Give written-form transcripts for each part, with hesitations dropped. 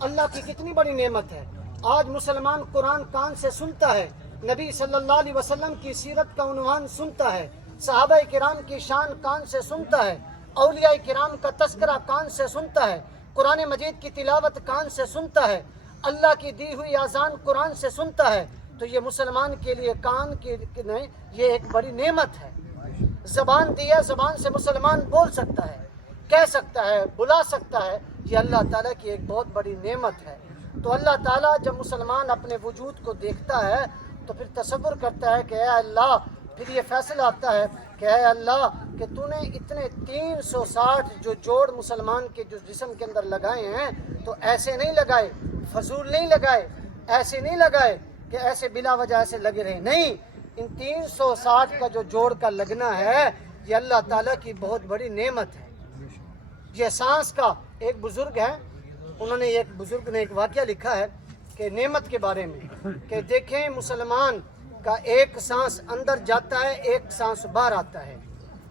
اللہ کی کتنی بڑی نعمت ہے. آج مسلمان قرآن کان سے سنتا ہے, نبی صلی اللہ علیہ وسلم کی سیرت کا عنوان سنتا ہے, صحابہ کرام کی شان کان سے سنتا ہے, اولیاء کرام کا تذکرہ کان سے سنتا ہے, قرآن مجید کی تلاوت کان سے سنتا ہے, اللہ کی دی ہوئی اذان قرآن سے سنتا ہے. تو یہ مسلمان کے لیے کان کی نہیں, یہ ایک بڑی نعمت ہے. زبان دی ہے, زبان سے مسلمان بول سکتا ہے, کہہ سکتا ہے, بلا سکتا ہے. یہ اللہ تعالیٰ کی ایک بہت بڑی نعمت ہے. تو اللہ تعالیٰ جب مسلمان اپنے وجود کو دیکھتا ہے تو پھر تصور کرتا ہے کہ اے اللہ, پھر یہ فیصلہ آتا ہے کہ اے اللہ کہ تو نے اتنے 360 جو جوڑ مسلمان کے جو جسم کے اندر لگائے ہیں تو ایسے نہیں لگائے, فضول نہیں لگائے, ایسے نہیں لگائے کہ ایسے بلا وجہ ایسے لگے رہے. نہیں, ان 360 کا جو جوڑ کا لگنا ہے یہ اللہ تعالیٰ کی بہت بڑی نعمت ہے. یہ سانس کا ایک بزرگ ہے, انہوں نے ایک بزرگ نے ایک واقعہ لکھا ہے کہ نعمت کے بارے میں کہ دیکھیں مسلمان کا ایک سانس اندر جاتا ہے, ایک سانس باہر آتا ہے.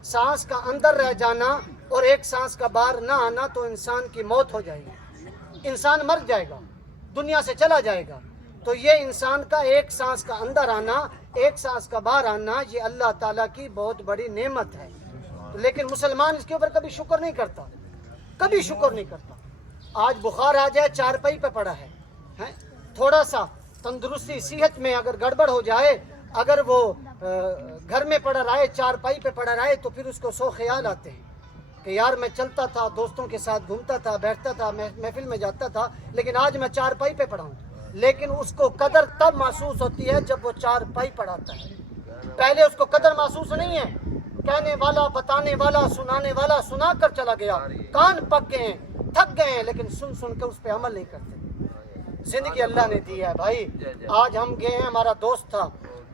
سانس کا اندر رہ جانا اور ایک سانس کا باہر نہ آنا تو انسان کی موت ہو جائے گی, انسان مر جائے گا, دنیا سے چلا جائے گا. تو یہ انسان کا ایک سانس کا اندر آنا, ایک سانس کا باہر آنا, یہ اللہ تعالیٰ کی بہت بڑی نعمت ہے. لیکن مسلمان اس کے اوپر کبھی شکر نہیں کرتا, کبھی شکر نہیں کرتا. آج بخار آ جائے, چارپائی پہ پڑا ہے, تھوڑا سا تندرستی صحت میں اگر گڑبڑ ہو جائے, اگر وہ گھر میں پڑا رہے, چارپائی پہ پڑا رہے, تو پھر اس کو 100 خیال آتے ہیں کہ یار میں چلتا تھا, دوستوں کے ساتھ گھومتا تھا, بیٹھتا تھا, محفل میں جاتا تھا, لیکن آج میں چارپائی پہ پڑا ہوں. لیکن اس کو قدر تب محسوس ہوتی ہے جب وہ چارپائی پڑھاتا ہے. پہلے اس کو قدر محسوس نہیں ہے. کہنے والا, بتانے والا, سنانے والا سنا کر چلا گیا, کان پک گئے ہیں, تھک گئے ہیں, لیکن سن سن کے اس پہ عمل نہیں کرتے. زندگی اللہ نے دی ہے بھائی. آج ہم گئے ہیں, ہمارا دوست تھا,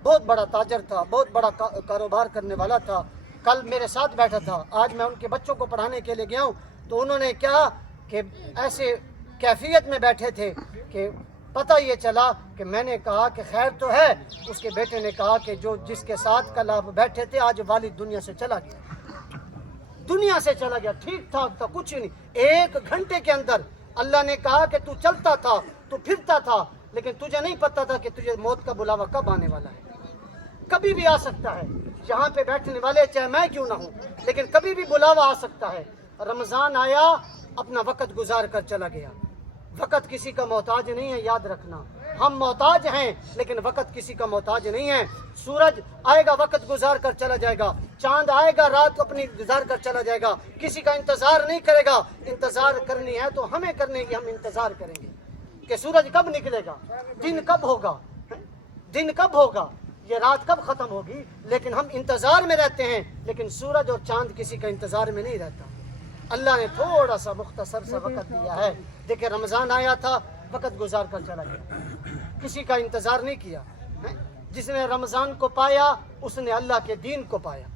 بہت بڑا تاجر تھا, بہت بڑا کاروبار کرنے والا تھا, کل میرے ساتھ بیٹھا تھا. آج میں ان کے بچوں کو پڑھانے کے لیے گیا ہوں تو انہوں نے کیا کہ ایسے کیفیت میں بیٹھے تھے کہ پتہ یہ چلا کہ میں نے کہا کہ خیر تو ہے. اس کے بیٹے نے کہا کہ جو جس کے ساتھ کل آپ بیٹھے تھے آج والد دنیا سے چلا گیا, دنیا سے چلا گیا, ٹھیک ٹھاک تھا, کچھ نہیں. 1 گھنٹے کے اندر اللہ نے کہا کہ تو چلتا تھا, تو پھرتا تھا, لیکن تجھے نہیں پتا تھا کہ تجھے موت کا بلاوا کب آنے والا ہے. کبھی بھی آ سکتا ہے. یہاں پہ بیٹھنے والے چاہے میں کیوں نہ ہوں, لیکن کبھی بھی بلاوا آ سکتا ہے. رمضان آیا, اپنا وقت گزار کر چلا گیا. وقت کسی کا محتاج نہیں ہے, یاد رکھنا. ہم محتاج ہیں لیکن وقت کسی کا محتاج نہیں ہے. سورج آئے گا, وقت گزار کر چلا جائے گا. چاند آئے گا, رات اپنی گزار کر چلا جائے گا. کسی کا انتظار نہیں کرے گا. انتظار کرنی ہے تو ہمیں کرنے کی, ہم انتظار کریں گے کہ سورج کب نکلے گا, دن کب ہوگا, دن کب ہوگا, یہ رات کب ختم ہوگی. لیکن ہم انتظار میں رہتے ہیں, لیکن سورج اور چاند کسی کا انتظار میں نہیں رہتا. اللہ نے تھوڑا سا مختصر سا وقت دیا ہے. دیکھیں رمضان آیا تھا, وقت گزار کر چلا گیا, کسی کا انتظار نہیں کیا. جس نے رمضان کو پایا اس نے اللہ کے دین کو پایا,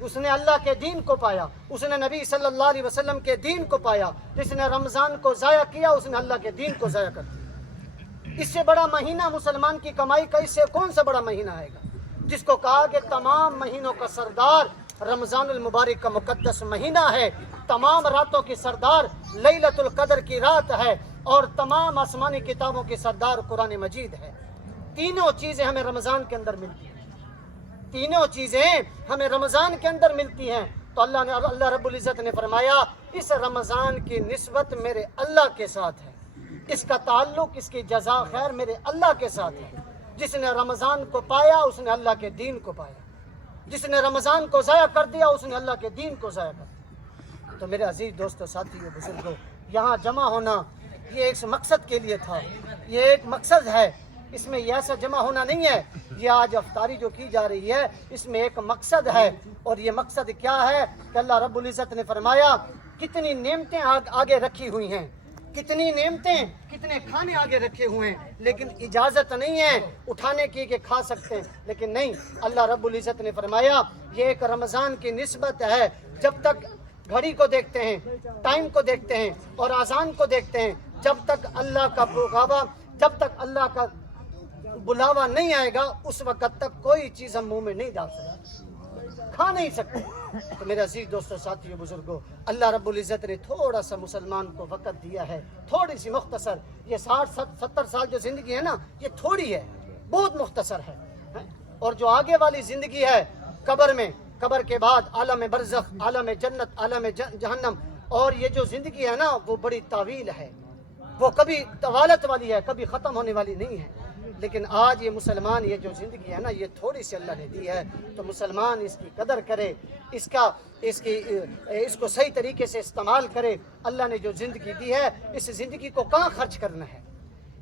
اس نے اللہ کے دین کو پایا, اس نے نبی صلی اللہ علیہ وسلم کے دین کو پایا. جس نے رمضان کو ضائع کیا اس نے اللہ کے دین کو ضائع کر دیا. اس سے بڑا مہینہ مسلمان کی کمائی کا اس سے کون سا بڑا مہینہ آئے گا, جس کو کہا کہ تمام مہینوں کا سردار رمضان المبارک کا مقدس مہینہ ہے, تمام راتوں کی سردار لیلۃ القدر کی رات ہے, اور تمام آسمانی کتابوں کی سردار قرآن مجید ہے. تینوں چیزیں ہمیں رمضان کے اندر ملتی ہیں, تینوں چیزیں ہمیں رمضان کے اندر ملتی ہیں. تو اللہ رب العزت نے فرمایا اس رمضان کی نسبت میرے اللہ کے ساتھ ہے, اس کا تعلق, اس کی جزا خیر میرے اللہ کے ساتھ ہے. جس نے رمضان کو پایا اس نے اللہ کے دین کو پایا, جس نے رمضان کو ضائع کر دیا اس نے اللہ کے دین کو ضائع کر دیا. تو میرے عزیز دوستو, ساتھیو, بزرگوں, یہاں جمع ہونا یہ ایک مقصد کے لیے تھا, یہ ایک مقصد ہے. اس میں یہ ایسا جمع ہونا نہیں ہے. یہ آج افطاری جو کی جا رہی ہے اس میں ایک مقصد ہے, اور یہ مقصد کیا ہے کہ اللہ رب العزت نے فرمایا کتنی نعمتیں آگے رکھی ہوئی ہیں, کتنی نعمتیں, کتنے کھانے آگے رکھے ہوئے ہیں, لیکن اجازت نہیں ہے اٹھانے کی کہ کھا سکتے ہیں. لیکن نہیں, اللہ رب العزت نے فرمایا یہ ایک رمضان کی نسبت ہے. جب تک گھڑی کو دیکھتے ہیں, ٹائم کو دیکھتے ہیں اور اذان کو دیکھتے ہیں, جب تک اللہ کا بلاوا, جب تک اللہ کا بلاوا نہیں آئے گا اس وقت تک کوئی چیز ہم منہ میں نہیں ڈال سکتے, کھا نہیں سکتے. تو میرے عزیز دوستوں ساتھیوں بزرگوں، اللہ رب العزت نے تھوڑا سا مسلمان کو وقت دیا ہے، تھوڑی سی مختصر، یہ 60-70 سال جو زندگی ہے نا، یہ تھوڑی ہے، بہت مختصر ہے، اور جو آگے والی زندگی ہے قبر میں، قبر کے بعد عالم برزخ، عالم جنت، عالم جہنم، اور یہ جو زندگی ہے نا وہ بڑی طویل ہے، وہ کبھی طوالت والی ہے، کبھی ختم ہونے والی نہیں ہے۔ لیکن آج یہ مسلمان، یہ جو زندگی ہے نا، یہ تھوڑی سی اللہ نے دی ہے، تو مسلمان اس کی قدر کرے، اس کو صحیح طریقے سے استعمال کرے۔ اللہ نے جو زندگی دی ہے، اس زندگی کو کہاں خرچ کرنا ہے،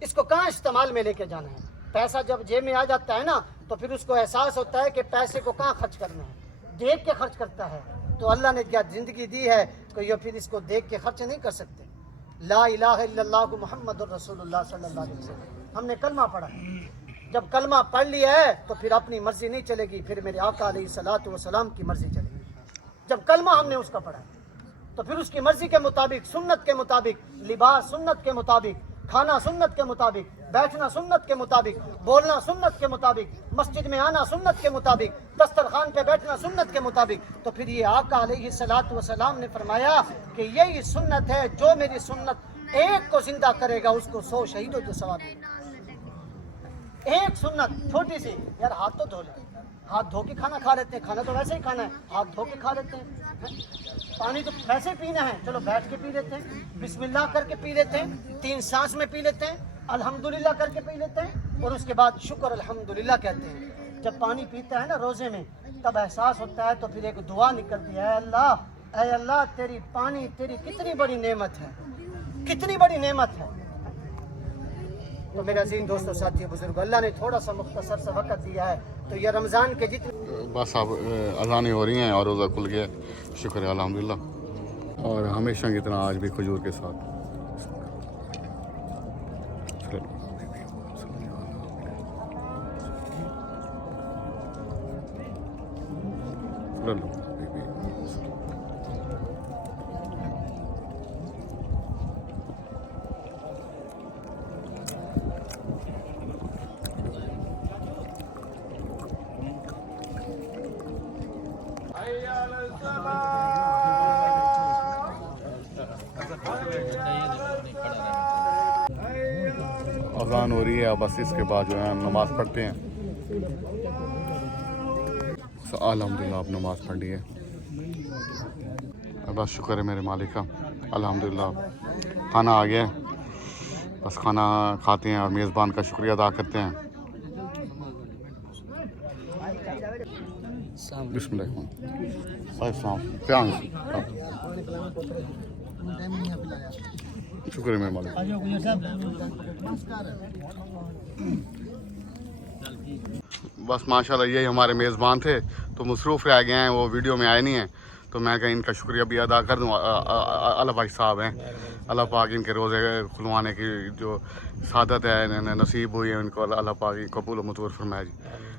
اس کو کہاں استعمال میں لے کے جانا ہے۔ پیسہ جب جیب میں آ جاتا ہے نا تو پھر اس کو احساس ہوتا ہے کہ پیسے کو کہاں خرچ کرنا ہے، دیکھ کے خرچ کرتا ہے۔ تو اللہ نے کیا زندگی دی ہے کہ یہ پھر اس کو دیکھ کے خرچ نہیں کر سکتے۔ لا الہ الا اللہ محمد الرسول اللہ صلی اللہ علیہ وسلم، ہم نے کلمہ پڑھا ہے، جب کلمہ پڑھ لیا ہے تو پھر اپنی مرضی نہیں چلے گی، پھر میرے آقا علیہ الصلوۃ والسلام کی مرضی چلے گی۔ جب کلمہ ہم نے اس کا پڑھا تو پھر اس کی مرضی کے مطابق، سنت کے مطابق، لباس سنت کے مطابق، کھانا سنت کے مطابق، بیٹھنا سنت کے مطابق، بولنا سنت کے مطابق، مسجد میں آنا سنت کے مطابق، دسترخوان پہ بیٹھنا سنت کے مطابق، تو پھر یہ آقا علیہ الصلوۃ والسلام نے فرمایا کہ یہی سنت ہے، جو میری سنت ایک کو زندہ کرے گا اس کو 100 شہیدوں جو ثواب ملے گا۔ ایک سنت چھوٹی سی، یار ہاتھ تو دھو لیں، ہاتھ دھو کے کھانا کھا لیتے ہیں، کھانا تو ویسے ہی کھانا ہے، ہاتھ دھو کے کھا لیتے ہیں، پانی تو ویسے پینا ہے، چلو بیٹھ کے پی لیتے ہیں، بسم اللہ کر کے پی لیتے ہیں، 3 سانس میں پی لیتے ہیں، الحمدللہ کر کے پی لیتے ہیں، اور اس کے بعد شکر الحمدللہ کہتے ہیں۔ جب پانی پیتا ہے نا روزے میں تب احساس ہوتا ہے، تو پھر ایک دعا نکلتی ہے، اے اللہ تیری پانی تیری کتنی بڑی نعمت ہے، کتنی بڑی نعمت ہے۔ تو میرے عزیز دوستوں ساتھیوں بزرگوں، اللہ نے تھوڑا سا مختصر سا وقت دیا ہے، تو یہ رمضان کے جتنے بس اب اذانیں ہو رہی ہیں اور روزہ کھل گیا، شکر ہے الحمدللہ، اور ہمیشہ کی طرح آج بھی کھجور کے ساتھ۔ اذان ہو رہی ہے، بس اس کے بعد جو ہے ہم نماز پڑھتے ہیں۔ الحمدللہ آپ نماز پڑھ لی ہے، بس شکر ہے میرے مالک کا، الحمدللہ کھانا آ گیا ہے، بس کھانا کھاتے ہیں اور میزبان کا شکریہ ادا کرتے ہیں۔ بسم اللہ پیان شکر ہے میرے مالک۔ بس ماشاءاللہ یہی ہمارے میزبان تھے، تو مصروف رہ گئے ہیں، وہ ویڈیو میں آئے نہیں ہیں، تو میں کہیں ان کا شکریہ بھی ادا کر دوں۔ اللہ بھائی صاحب ہیں، اللہ پاک ان کے روزے کھلوانے کی جو سعادت ہے نصیب ہوئی ہے ان کو، اللہ پاک قبول و منظور فرمائے جی۔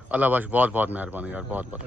اللہ بھائی بہت بہت مہربانی یار، بہت بہت۔